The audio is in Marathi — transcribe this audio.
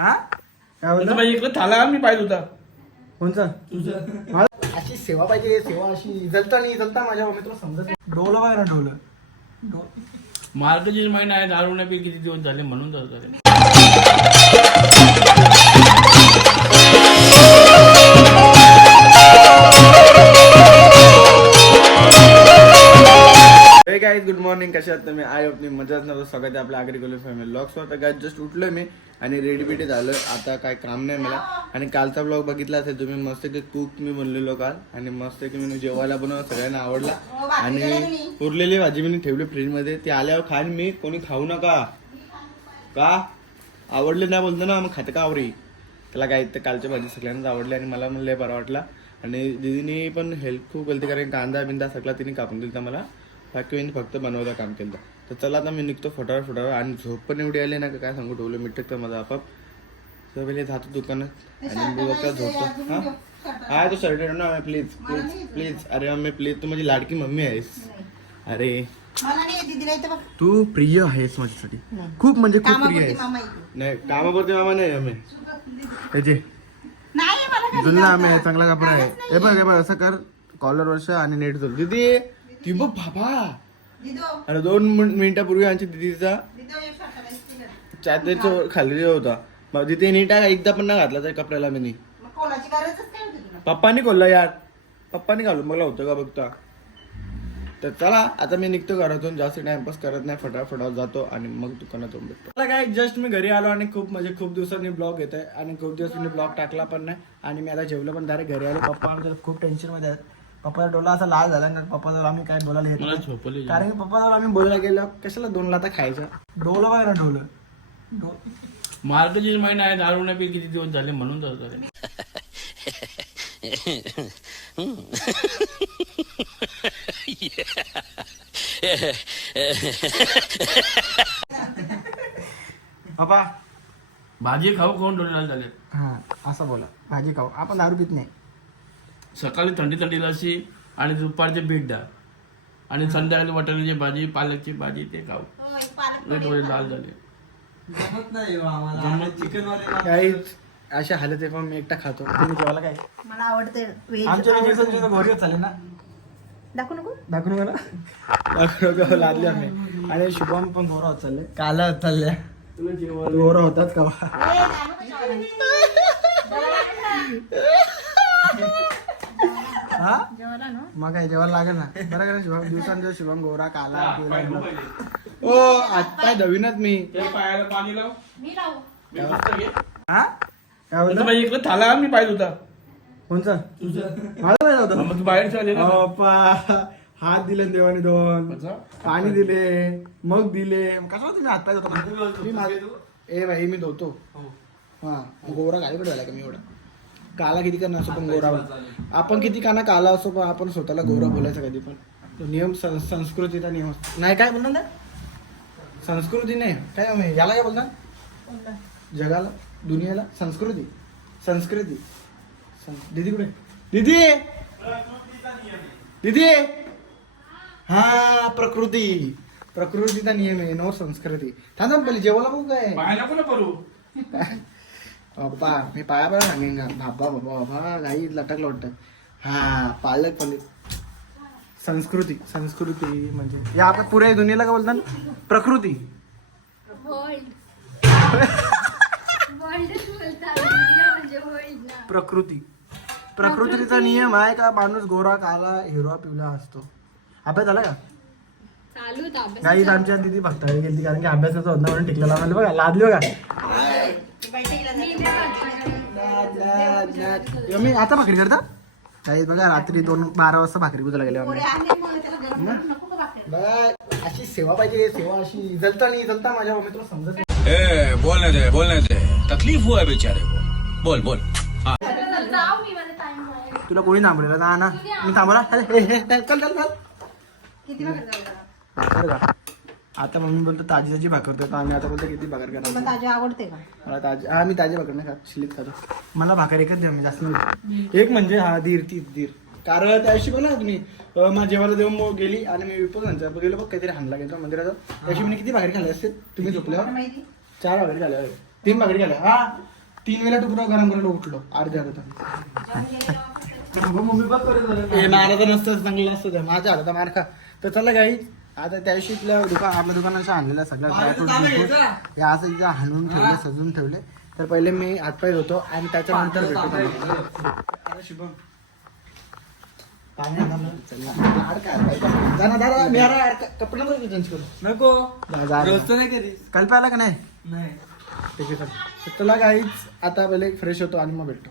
हा? काय बोलतो बाई इकडे थाला मी पाहिजे होता. कोणचा? मला अशी सेवा पाहिजे सेवा अशी इजलता नाही इजलता माझ्या मम्मी तुला समजत नाही. डोलं बघा ना डोलं. मार्गशीर्ष महिना आहे दारू नाही किती दिवस झाले म्हणून दारू गाईज गुड मॉर्निंग कशा आहात तुम्ही? आय होप मजाच नव्हतं. स्वागत आहे आपल्या आगरी फॅमिली ब्लॉग्स आता काय जस्ट उठलो मी आणि रेडी बिडी झालं आता काय काम नाही मला. आणि कालचा ब्लॉग बघितला असेल तुम्ही मस्त की तूप मी बनलेलो काल. आणि मस्त की मी जेवायला बनवलं सगळ्यांना आवडला. आणि उरलेली भाजी मी ठेवली फ्रीजमध्ये ती आल्यावर खाईन मी कोणी खाऊ नका. का? आवडले नाही बोलतो ना मग खाते का आवरी? त्याला काय तर कालच्या भाजी सगळ्यांनाच आवडली आणि मला म्हणलं बरं वाटला. आणि दिदीने पण हेल्प खूप केली कारण कांदा बिंदा सगळा तिने कापून दिला मला. बाकी मी फक्त बनवायचं काम केलं. तर चला आता मी निघतो फटाफट फटाफट. आणि झोप पण एवढी आली ना काय सांगू ठेवलं मिठक तर माझा आपाप? तर पहिले जातो दुकानात. आणि मी बघता झोपतो. हा? हा तो सर्टे ना प्लीज प्लीज प्लीज अरे मम्मी प्लीज तू माझी लाडकी मम्मी आहेस. अरे. तू प्रिय आहेस माझ्यासाठी. खूप म्हणजे खूप प्रिय आहेस. नाही कामापुरती मामा नाही आम्ही. त्याचे जायचं. आम्ही आहे, चांगला कपडा आहे. हे बघ हे बघ असं कर. कॉलर वर्ष आणि नेट जोड. दीदी ती बघ बाबा. अरे दोन मिन- मिनिटापूर्वी आमच्या दिदीचा. चादरच्या खाली होता. मग तिथे नीट एकदा पण नाही घातला त्या कपड्याला मी नी. पप्पानी खोलला यार. पप्पानी घालून मला होतं का बघता? तर चला आता मी निघतो घरातून. जास्त टाइमपास करत नाही. फटाफट जातो आणि मग दुकानातून भेटतो. मला काय जस्ट मी घरी आलो आणि खूप म्हणजे खूप दिवसांनी ब्लॉग येत आहे आणि खूप दिवस मी ब्लॉग टाकला पण नाही. आणि मी आता जेवलं पण. डायरेक्ट घरी आलो. पप्पा आमच्या खूप टेन्शनमध्ये आहेत. पप्पा डोला असा लाल झाला का पप्पा जवळ आम्ही काय बोलायला येत मला नाही. झोपले कारण की पप्पा जवळ आम्ही बोलायला गेलो कशाला दोन लाता खायचं? डोलं बघा ना डोलं. डो- मार्गशीर्ष महिना आहे दारू नाही किती दिवस झाले म्हणून दारू झाले. पप्पा. भाजी खाऊ खाऊन डोळे लाल झाले. हा असं बोला. भाजी खाऊ. आपण दारू पित नाही. सकाळी थंडी थंडी लसी आणि दुपारचे बीट डाळ आणि संध्याकाळी वाटाण्याची भाजी पालकची भाजी ते खाऊ. हो, लय डोळे लाल झाले. काहीच अशा हालत आहे पण मी एकटा खातो. तुम्ही जेवायला काय? मला आवडते व्हेज आमच्या वेगळी घोरी चालेल ना. दाखवू नको? दाखवून मला दाखवून का लादले आम्ही. आणि शुभम पण गोरा होत चालले. काला होत चालल्या गोरा होताच का? ए? हा? मग काय जेवायला लागेल ना? बरं का शुभम? दिवसांचा शुभम गोरा काला पिवळा ओ आता नवीनच मी. पायाला पाणी लाव. मी लावू. मी मस्त घे. हा? काय बोलतो? बाई इकडे थाला मी पाहिजे होता. कोणचा? मला नाही होतं. मग तू बाहेर ना. हात दिले ना देवाने दोन. पाणी दिले मग दिले. कशाला तुम्ही हात पाय धुता? मी मागे ए भाई मी धुतो. हा. मग गोरा गाडीकडे झाला का मी एवढा? काला किती करणार असो पण गोरा? आपण किती काना काला असो पण आपण स्वतःला गोरा बोलायचं कधी पण. तो नियम सं- संस्कृतीचा नियम असतो. नाही काय बोलणार ना? संस्कृती नाही. काय याला काय बोलणार? जगाला दुनियाला संस्कृती. संस्कृती. सं- दीदी कुठे? दीदी! दीदी! हा प्रकृती. प्रकृतीचा नियम आहे नो संस्कृती. थांब पहिले जेवायला बघू काय? ना करू बाप्पा मी पाया पाया सांगेन का बाबा बाबा बाबा गाई लटकलं वाटतं हा पालक पनीर संस्कृती संस्कृती म्हणजे या आपण पुऱ्या दुनियेला काय बोलतात प्रकृती प्रकृती प्रकृतीचा नियम आहे का माणूस गोरा काला हिरवा पिवळा असतो अभ्यास झाला का काही आमच्या दिदी बघता गेली कारण की अभ्यासाचा होता म्हणून टिकलेला म्हणलं बघा लादली बघा मी आता भाकरी करता? काही बघा रात्री दोन बारा वाजता भाकरी बुजायला गेले आम्ही. बघा अशी सेवा पाहिजे सेवा अशी इजलता नाही इजलता माझ्या मम्मी तुला समजत नाही. ए, बोलने दे बोलने दे तकलीफ हुआ है बेचारे को. बोल बोल. हाँ. जाऊ मी माझा टाइम आहे तुला कोणी थांबवलेलं ना ना. मी थांबवला? चल हे, हे, चल चल किती भाकर आता मम्मी बोलतो ताजी ताजी भाकर देतो. आम्ही आता बोलतो किती भाकर तुला करणार ताजी आवडते का? मला ताजी हा मी ताजी भाकर नाही खात शिलीत खातो. मला भाकर एकच द्या मी जास्त नाही देत. एक म्हणजे हा धीर ती धीर कारण त्या दिवशी बघा ना तुम्ही अं, माझ्या जेवायला देऊन मग गेली आणि मी विपत सांगतो गेलो बघ काहीतरी हाणला गेलो मंदिरात त्या दिवशी मी किती भाकरी खाल्ले असते तुम्ही झोपल्यावर मला माहिती? चार भाकरी खाल्ल्या. तीन भाकरी गेल्या हा तीन वेळा तुकडा गरम करायला उठलो अर्ध्या अर्धा मम्मी बघ करत मारा तर नसतं चांगलं नसतं ते. माझ्या हातात मार खा. तर चला काही आता त्या दिवशी दुकान आपल्या दुकानाच्या आणलेल्या सगळ्या हे असं इथं हाणून ठेवले सजून ठेवले. तर पहिले मी हातपाय धुतो आणि त्याच्यानंतर भेटू तुम्हाला. अरे शुभम. पाणी आणा ना. चला. लाड काय पाहिजे? जा ना, जा ना, मी अरे यार, कपडे नको चेंज करू. नको. जा, जा. रोज तर नाही कधी काल पे आला का नाही? नाही. ठीक आहे चल. तर तुला काहीच आता पहिले फ्रेश होतो आणि मग भेटतो